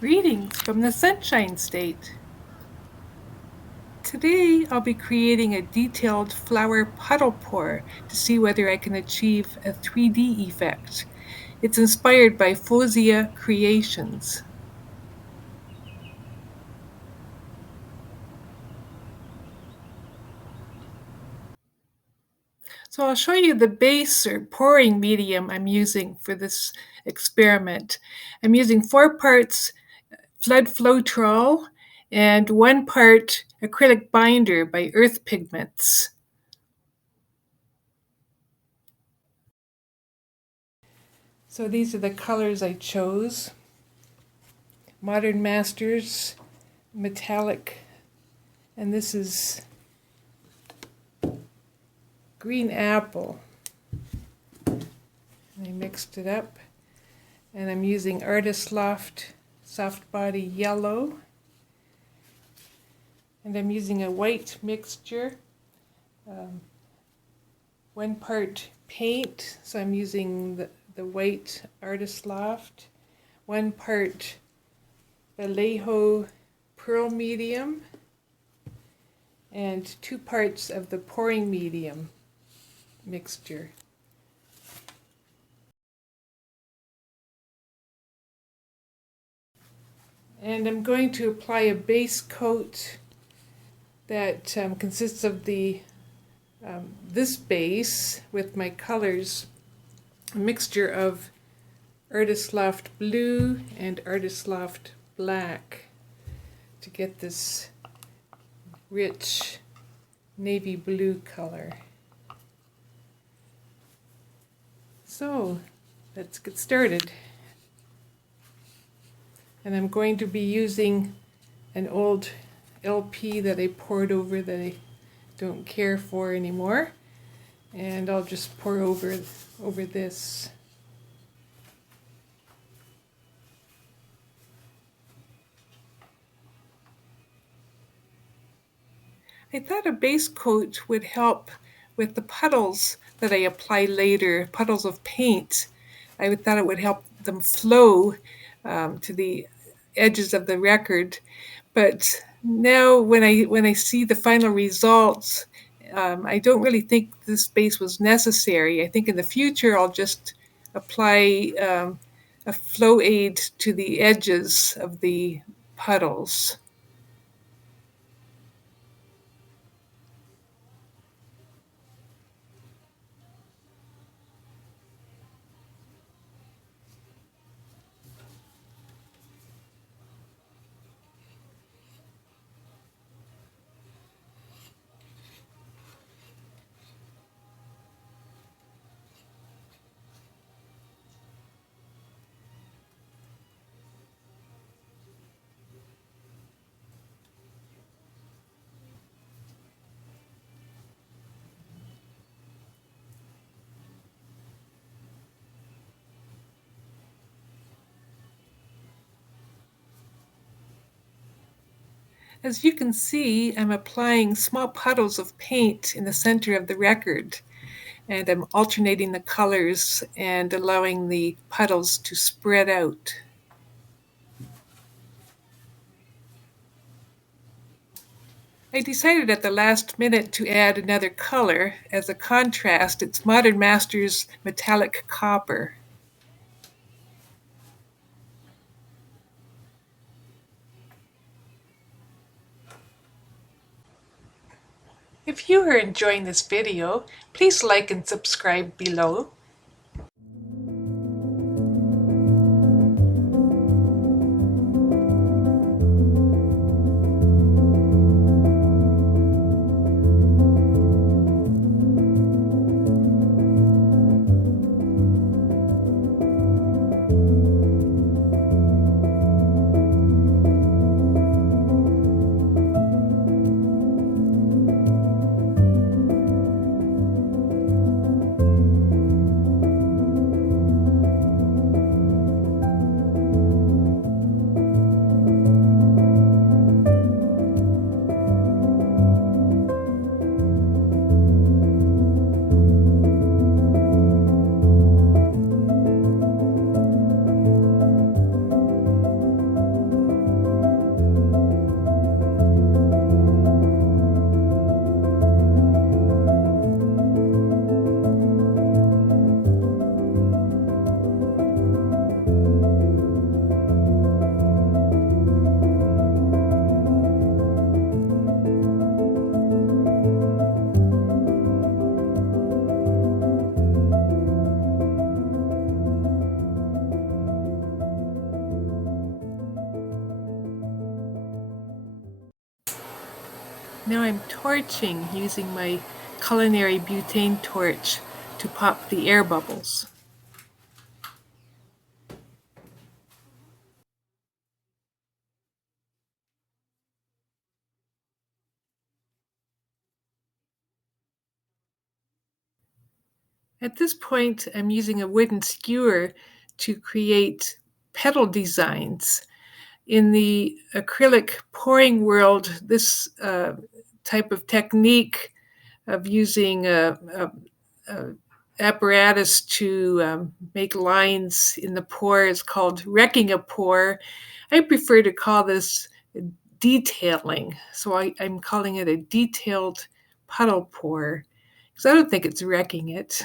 Greetings from the Sunshine State. Today I'll be creating a detailed flower puddle pour to see whether I can achieve a 3D effect. It's inspired by Fozia Creations. So I'll show you the base or pouring medium I'm using for this experiment. I'm using 4 parts Floetrol and 1 part acrylic binder by Earth Pigments. So these are the colors I chose. Modern Masters, metallic, and this is green apple. And I mixed it up, and I'm using Artist Loft Soft Body Yellow, and I'm using a white mixture, 1 part paint, so I'm using the white Artist Loft, 1 part Vallejo Pearl Medium, and 2 parts of the pouring medium mixture. And I'm going to apply a base coat that consists of this base with my colors, a mixture of Artist Loft Blue and Artist Loft Black to get this rich navy blue color. So let's get started. And I'm going to be using an old LP that I poured over that I don't care for anymore, and I'll just pour over this. I thought a base coat would help with the puddles that I apply later, puddles of paint. I thought it would help them flow to the edges of the record. But now when I see the final results, I don't really think this base was necessary. I think in the future I'll just apply a flow aid to the edges of the puddles. As you can see, I'm applying small puddles of paint in the center of the record, and I'm alternating the colors and allowing the puddles to spread out. I decided at the last minute to add another color. As a contrast, it's Modern Masters Metallic Copper. If you are enjoying this video, please like and subscribe below. torching using my culinary butane torch to pop the air bubbles. At this point, I'm using a wooden skewer to create petal designs. In the acrylic pouring world, this type of technique of using a apparatus to make lines in the pour is called wrecking a pour. I prefer to call this detailing, so I'm calling it a detailed puddle pour because I don't think it's wrecking it.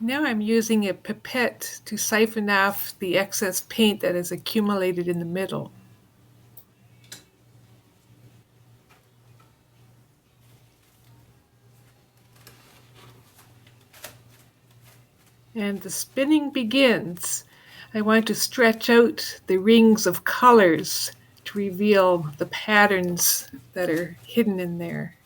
Now I'm using a pipette to siphon off the excess paint that has accumulated in the middle. And the spinning begins. I want to stretch out the rings of colors to reveal the patterns that are hidden in there.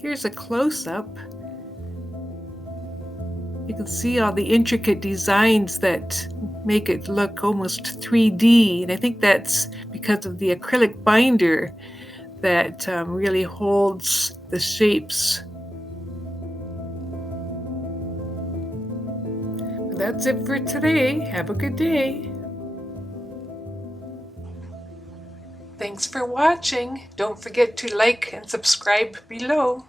Here's a close-up. You can see all the intricate designs that make it look almost 3D, and I think that's because of the acrylic binder that really holds the shapes. That's it for today. Have a good day. Thanks for watching. Don't forget to like and subscribe below.